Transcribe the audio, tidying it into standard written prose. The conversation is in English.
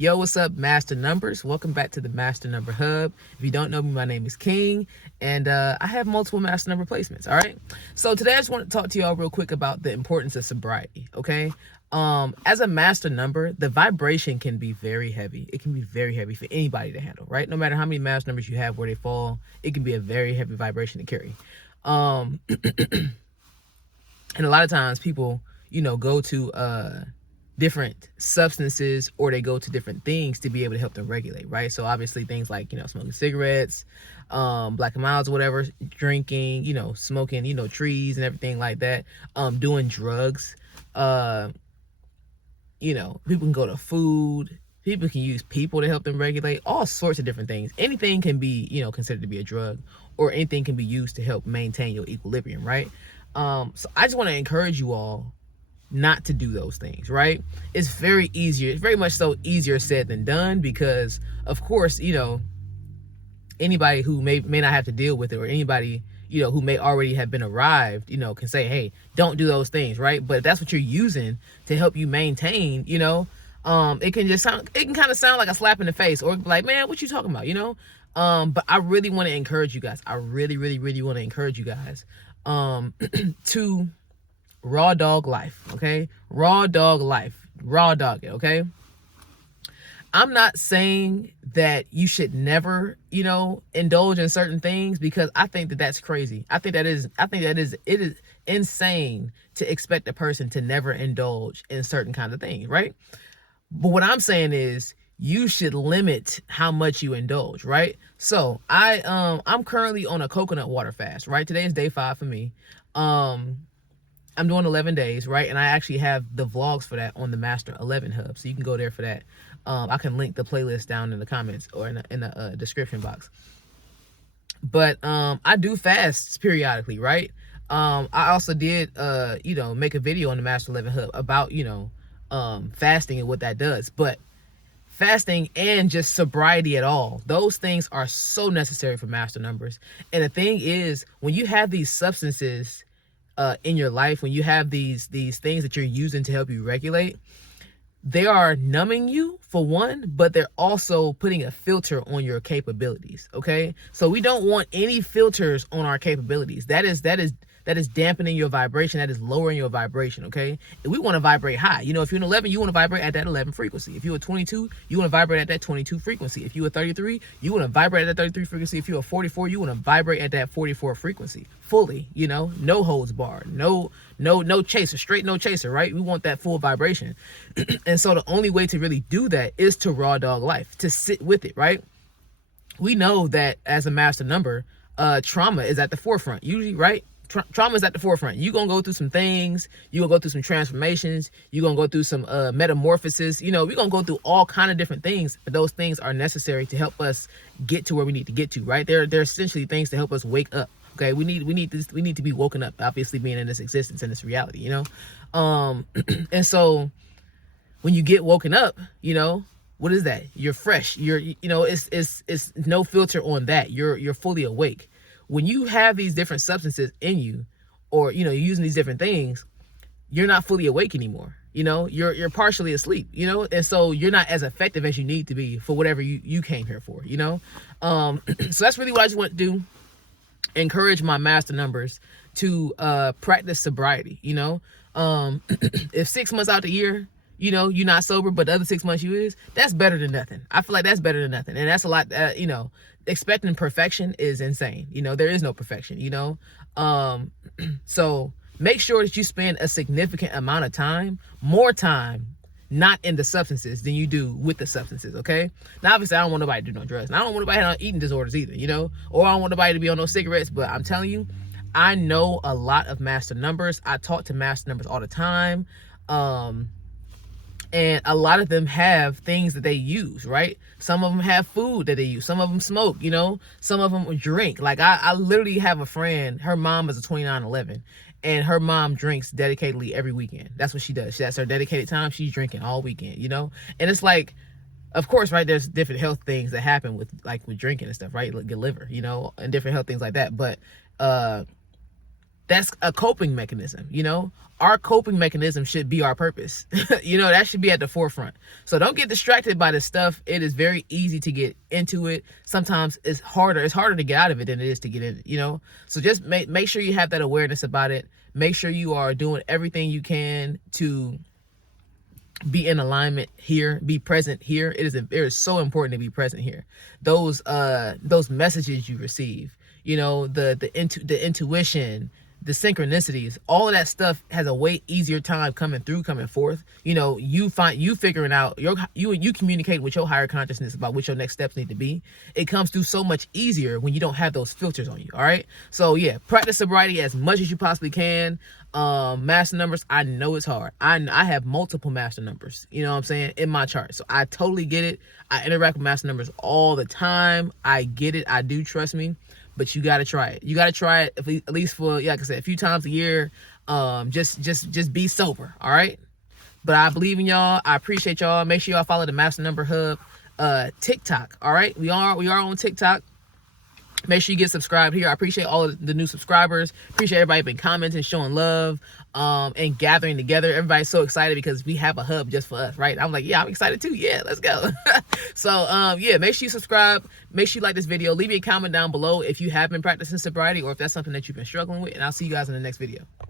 Yo, what's up, Master Numbers? Welcome back to the Master Number Hub. If you don't know me, my name is King, and I have multiple Master Number placements, all right? So today I just want to talk to y'all real quick about the importance of sobriety, okay? As a Master Number, the vibration can be very heavy. It can be very heavy for anybody to handle, right? No matter how many Master Numbers you have, where they fall, it can be a very heavy vibration to carry. And a lot of times people, go to different substances, or they go to different things to be able to help them regulate, right? So obviously things like, smoking cigarettes, black and milds, whatever, drinking, smoking, trees and everything like that, doing drugs, people can go to food, people can use people to help them regulate, all sorts of different things. Anything can be, considered to be a drug, or anything can be used to help maintain your equilibrium, right? So I just want to encourage you all not to do those things, right? It's very much so easier said than done, because of course, anybody who may not have to deal with it, or anybody, who may already have been arrived, can say, hey, don't do those things, right? But if that's what you're using to help you maintain, it can kind of sound like a slap in the face, or like, man, what you talking about, but I really want to encourage you guys. I really, really, really want to encourage you guys to raw dog life, okay? Raw dog life. Raw dog it, okay? I'm not saying that you should never, indulge in certain things, because I think that that's crazy. It is insane to expect a person to never indulge in certain kind of things, right? But what I'm saying is, you should limit how much you indulge, right? So I'm currently on a coconut water fast, right? Today is day 5 for me. I'm doing 11 days, right? And I actually have the vlogs for that on the Master 11 Hub, so you can go there for that. I can link the playlist down in the comments, or in the description box. But I do fasts periodically, right? I also did, make a video on the Master 11 Hub about, fasting and what that does. But fasting and just sobriety at all, those things are so necessary for Master Numbers. And the thing is, when you have these substances in your life, when you have these things that you're using to help you regulate, they are numbing you, for one, but they're also putting a filter on your capabilities, okay? So we don't want any filters on our capabilities. That is dampening your vibration. That is lowering your vibration, okay? And we want to vibrate high. If you're an 11, you want to vibrate at that 11 frequency. If you're a 22, you want to vibrate at that 22 frequency. If you're a 33, you want to vibrate at that 33 frequency. If you're a 44, you want to vibrate at that 44 frequency. Fully, no holds barred, no chaser, straight no chaser, right? We want that full vibration. And so the only way to really do that is to raw dog life, to sit with it, right? We know that as a Master Number, trauma is at the forefront, usually, right? Trauma is at the forefront. You're going to go through some things. You're going to go through some transformations. You're going to go through some metamorphosis. We're going to go through all kind of different things. But those things are necessary to help us get to where we need to get to, right? They're essentially things to help us wake up. Okay, we need to be woken up, obviously, being in this existence and this reality, and so when you get woken up, what is that? You're fresh. It's no filter on that. You're fully awake. When you have these different substances in you, or you're using these different things, you're not fully awake anymore. You're partially asleep, and so you're not as effective as you need to be for whatever you came here for, so that's really what I just want to do. Encourage my Master Numbers to practice sobriety. If 6 months out the year, you're not sober, but the other 6 months you is, that's better than nothing. I feel like that's better than nothing. And that's a lot. Expecting perfection is insane. There is no perfection. So make sure that you spend a significant amount of time, more time, not in the substances than you do with the substances, okay? Now, obviously, I don't want nobody to do no drugs. And I don't want nobody to have eating disorders either, or I don't want nobody to be on no cigarettes. But I'm telling you, I know a lot of Master Numbers. I talk to Master Numbers all the time. And a lot of them have things that they use, right? Some of them have food that they use. Some of them smoke, some of them drink. Like I literally have a friend, her mom is a 2911. And her mom drinks dedicatedly every weekend. That's what she does. That's her dedicated time. She's drinking all weekend, And it's like, of course, right, there's different health things that happen with drinking and stuff, right? Like your liver, and different health things like that. But That's a coping mechanism. Our coping mechanism should be our purpose. That should be at the forefront. So don't get distracted by this stuff. It is very easy to get into it. Sometimes it's harder to get out of it than it is to get in it. So just make sure you have that awareness about it. Make sure you are doing everything you can to be in alignment here, be present here. It is so important to be present here. Those messages you receive, the intuition, the synchronicities, all of that stuff has a way easier time coming forth. You figuring out you communicate with your higher consciousness about what your next steps need to be. It comes through so much easier when you don't have those filters on you. All right. So yeah, practice sobriety as much as you possibly can. Master numbers, I know it's hard. I have multiple master numbers, what I'm saying, in my chart. So I totally get it. I interact with master numbers all the time. I get it. I do, trust me. But you got to try it. You got to try it at least for, like I said, a few times a year. Just be sober. All right. But I believe in y'all. I appreciate y'all. Make sure y'all follow the Master Number Hub TikTok. All right. We are on TikTok. Make sure you get subscribed here. I appreciate all of the new subscribers. Appreciate everybody been commenting, showing love, and gathering together. Everybody's so excited because we have a hub just for us, right? I'm like, yeah, I'm excited too. Yeah, let's go. So, yeah, make sure you subscribe. Make sure you like this video. Leave me a comment down below if you have been practicing sobriety or if that's something that you've been struggling with. And I'll see you guys in the next video.